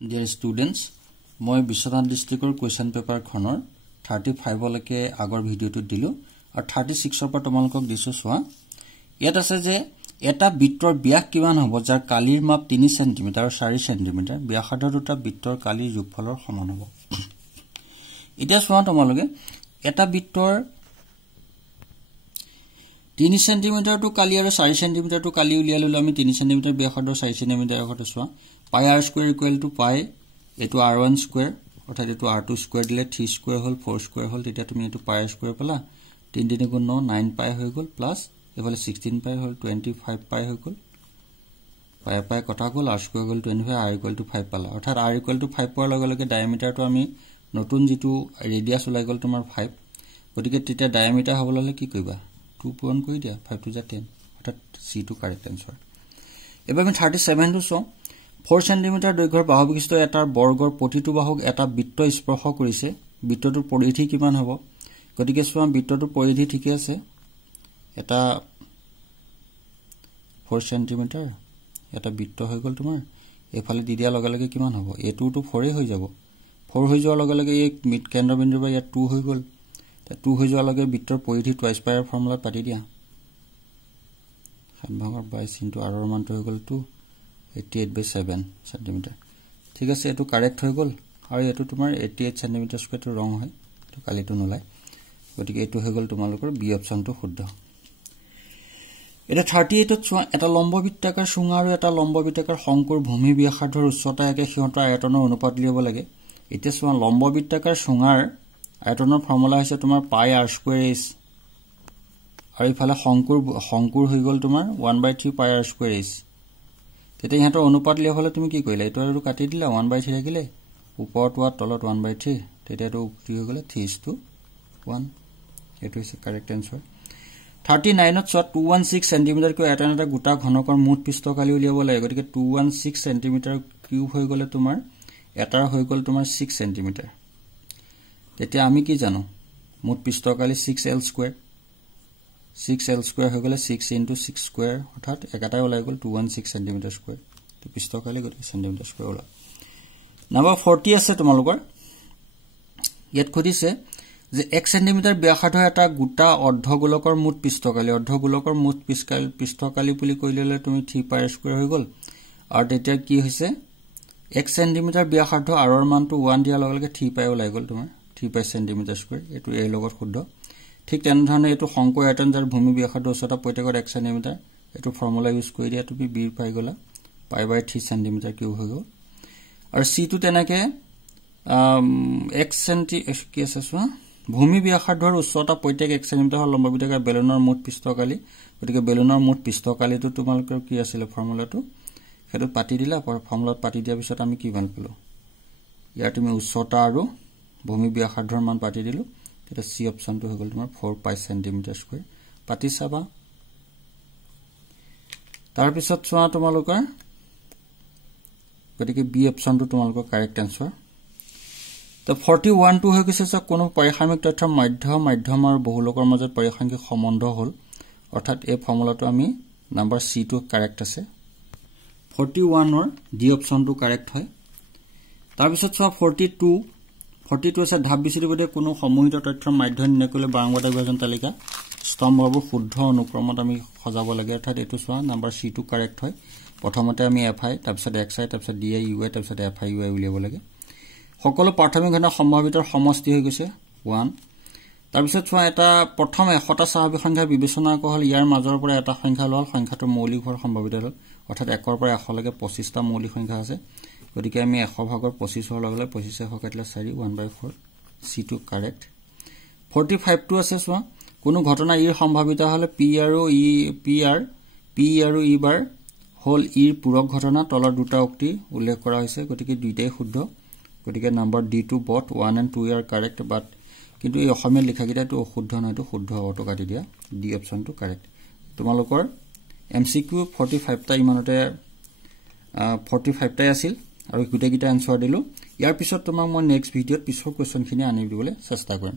Dear students, মই Biswanath ডিস্ট্ৰিক্টৰ question paper খনৰ 35 লৈকে আগৰ ভিডিওটো দিলো আৰু 36 পৰা তোমালোকক দিছো সোৱা ইয়াত আছে যে এটা বৃত্তৰ ব্যাস কিমান হ'ব যাৰ কালিৰ মাপ 3 সেমি আৰু 4 সেমি ব্যাসাৰ্ধ দুটা বৃত্তৰ কালিৰ যোগফলৰ সমান হ'ব এতিয়া সোৱা তোমালোকে এটা বৃত্তৰ 3 সেমি টু কালি আৰু 4 সেমি টু কালি উলিয়া ললো আমি 3 সেমি ব্যাসাৰ্ধ 4 সেমি আগতে সোৱা pi r square equal to pi etu r1 square অর্থাৎ etu r2 square দিলে 3 square হল 4 square হল তেতিয়া তুমি etu pi r square পালা 3 3 গুণ 9 pi হৈ গল প্লাস এফালে 16 pi হল 25 pi হৈ গল pi pi কটা গল r square goal 25 r equal to 5 পালা অর্থাৎ r equal to 5 পোৱাৰ লগে লগে ডায়ামিটাৰটো আমি নতুন যেটো ৰেডিয়াস ওলাই গল তোমাৰ 5 গতিকে তেতিয়া ডায়ামিটাৰ হ'ব ললে কি কৰিবা 2 পূৰণ কৰি দিয়া 5 to 10 অৰ্থাৎ c টু কাৰেক্ট आंसर এবাৰ আমি 37 টো চাও 4 সেন্টিমিটাৰ দৈৰ্ঘ্যৰ বাহু বিশিষ্ট এটাৰ বৰ্গৰ প্ৰতিটো বাহুক এটা বৃত্ত স্পৰ্শ কৰিছে বৃত্তটোৰ পৰিধি কিমান হ'ব গতিকে সোৱা বৃত্তটোৰ পৰিধি ঠিকে আছে এটা 4 সেন্টিমিটাৰ এটা বৃত্ত হৈ গল তোমাৰ এফালে দি দিয়া লগে লগে কিমান হ'ব এটো টু 4 হৈ যাব 4 হৈ যোৱাৰ লগে লগে এই মিড কেন্দ্ৰবিন্দুৰ পৰা ইয়াত 2 হৈ গল তা 2 হৈ যোৱাৰ লগে বৃত্তৰ পৰিধি টুৱাইস পাইৰ ফৰ্মুলা পাতি দিয়া 7/22 r ৰ মানটো হৈ গল 2 88/7 সেন্টিমিটাৰ ঠিক আছে এটো কাৰেক্ট হৈ গল আৰু এটো তোমাৰ 88 সেন্টিমিটাৰ স্কয়াৰ টো ৰং হয় তো কালিটো নলাই গতিকে এটো হৈ গল তোমালোকৰ বি অপচনটো শুদ্ধ এটা 38 ত চোৱা এটা লম্ববৃত্তাকাৰ সুঙা আৰু এটা লম্ববৃত্তাকাৰ শংকুৰ ভূমি ব্যাসাৰ্ধৰ উচ্চতা একে সিহঁতৰ আয়তনৰ অনুপাত লিয়াব লাগে এতিয়া চোৱা লম্ববৃত্তাকাৰ সুঙাৰ আয়তনৰ ফৰ্মুলা হৈছে তোমাৰ পাই r স্কয়াৰ h আৰু ইফালে শংকুৰ হৈ গল তোমাৰ 1/3 পাই r স্কয়াৰ h তেতে ইহাতৰ অনুপাত লিয়া হলে তুমি কি কইলা এটো আৰু কাটি দিলা 1/3 থাকিলে ওপৰত ওয়াত তলত 1/3 তেতেটো কি হৈ গলে 3:1 এটো হৈছে কারেক্ট आंसर 39 ত 216 সেন্টিমিটাৰ কৈ এটা গোটা ঘনকৰ মুঠ পৃষ্ঠকালি উলিয়াব লাগে গতিকে 216 সেন্টিমিটাৰ কিউব হৈ গলে তোমাৰ এটাৰ হৈ গল তোমাৰ 6 সেন্টিমিটাৰ তেতিয়া আমি কি জানো মুঠ পৃষ্ঠকালি 6l স্কয়াৰ 6l square হৈ গলে 6 into 6 square অৰ্থাৎ একাটাই ওলাই গল 216 সেন্টিমিটাৰ স্কয়াৰ তো পৃষ্ঠকালি গতি সেন্টিমিটাৰ স্কয়াৰ ওলা নাম্বাৰ 40 আছে তোমালোকৰ ইয়াত খুদিছে যে 1 সেন্টিমিটাৰ ব্যাসাৰ্ধ এটা গোটা অৰ্ধগোলকৰ মুঠ পৃষ্ঠকালি বুলি কইলে তুমি 3 pi স্কয়াৰ হৈ গল আৰু তেতিয়া কি হৈছে 1 সেন্টিমিটাৰ ব্যাসাৰ্ধ r ৰ মানটো 1 দিয়া লগে লগে 3 pi ওলাই গল তোমাৰ 3 pi সেন্টিমিটাৰ স্কয়াৰ এটো এৰ লগত শুদ্ধ ঠিক তেনে ধৰণে এটো শংকু আয়তন যাৰ ভূমি ব্যাসাৰ্ধ উচ্চতা প্ৰত্যেকৰ 1 সেন্টিমিটাৰ এটো ফৰ্মুলা ইউজ কৰি দিয়া তুমি b পাই গলা pi/3 সেন্টিমিটাৰ কিউব হৈ গল আৰু c টো তেনেকে 1 সেন্টি কি আছে সোৱা ভূমি ব্যাসাৰ্ধৰ উচ্চতা প্ৰত্যেক 1 সেন্টিমিটাৰ লম্ববৃত্তাকাৰ বেলুনৰ মুঠ পৃষ্ঠকালি গতিকে বেলুনৰ মুঠ পৃষ্ঠকালিটো তোমালোকৰ কি আছিল ফৰ্মুলাটো হেতু পাতি দিলা ফৰ্মুলাত পাতি দিয়া পিছত আমি কি মান পালো ইয়াত তুমি উচ্চতা আৰু ভূমি ব্যাসাৰ্ধৰ মান পাতি দিলো এটা সি অপশনটো হৈ গল তোমাৰ 4 pi সেন্টিমিটাৰ স্কয়াৰ পাতি চাবা তাৰ পিছত চোৱা তোমালোকৰ গতিকে বি অপশনটো তোমালোকৰ কাৰেক্ট आंसर তো 41 টো হৈ গৈছে যে কোনো পৰিসাংখ্যিক তথ্যৰ মাধ্যম আৰু বহুলকৰ মাজত পৰিসাংখ্যিক সম্বন্ধ হ'ল অৰ্থাৎ এই ফৰ্মুলাটো আমি নাম্বাৰ সি টো কাৰেক্ট আছে 41 ৰ ডি অপশনটো কাৰেক্ট হয় তাৰ পিছত চোৱা 42 আছে ধাপ বিচিৰিবতে কোনো সমুহিত তথ্যৰ মাধ্যম নিকলে বাৰংবাৰ বিভাজন তালিকা স্তম্ভবোৰ শুদ্ধ অনুক্ৰমত আমি সজাব লাগে অৰ্থাৎ এটো চোৱা নাম্বাৰ সি টো কাৰেক্ট হয় প্ৰথমতে আমি fi তাৰপিছত xi তাৰপিছত di ui তাৰপিছত fi ui উলিয়াব লাগে সকলো প্ৰাথমিক ঘনক সম্ভাৱিতৰ সমষ্টি হৈ গৈছে 1 তাৰপিছত চোৱা এটা প্ৰথম 100টা স্বাভাৱিক সংখ্যা বিবেচনা কৰল ইয়াৰ মাজৰ পৰা এটা সংখ্যা লল সংখ্যাটোৰ মৌলিক হোৱাৰ সম্ভাৱিত হ'ল অৰ্থাৎ 1 পৰা 100 লৈকে 25টা মৌলিক সংখ্যা আছে গতিকে আমি 100 ভাগৰ 25 হোৱাৰ লগে লগে 25 এ কাটিলে 4 1/4 c টো কারেক্ট 45 টো আছে চোৱা কোনো ঘটনা ইৰ সম্ভাৱিত হলে p আৰু e বাৰ হল ইৰ পূৰক ঘটনা তলৰ দুটা উক্তি উল্লেখ কৰা হৈছে গতিকে দুইটাই শুদ্ধ গতিকে নাম্বাৰ ডি টু বট 1 and 2 are correct but কিন্তু এই অসমীয়া লিখাকিটাটো অশুদ্ধ নহয়টো শুদ্ধ অটো কাটি দিয়া ডি অপশনটো কারেক্ট তোমালোকৰ এমসিকিউ 45 টা ইমানতে 45 টাই আছিল আৰু গুটেকিটা আনসাৰ দিলো ইয়াৰ পিছত তোমাক মই নেক্সট ভিডিওত পিছৰ কোৱেশ্চন খিনি আনি দিবলৈ চেষ্টা কৰিম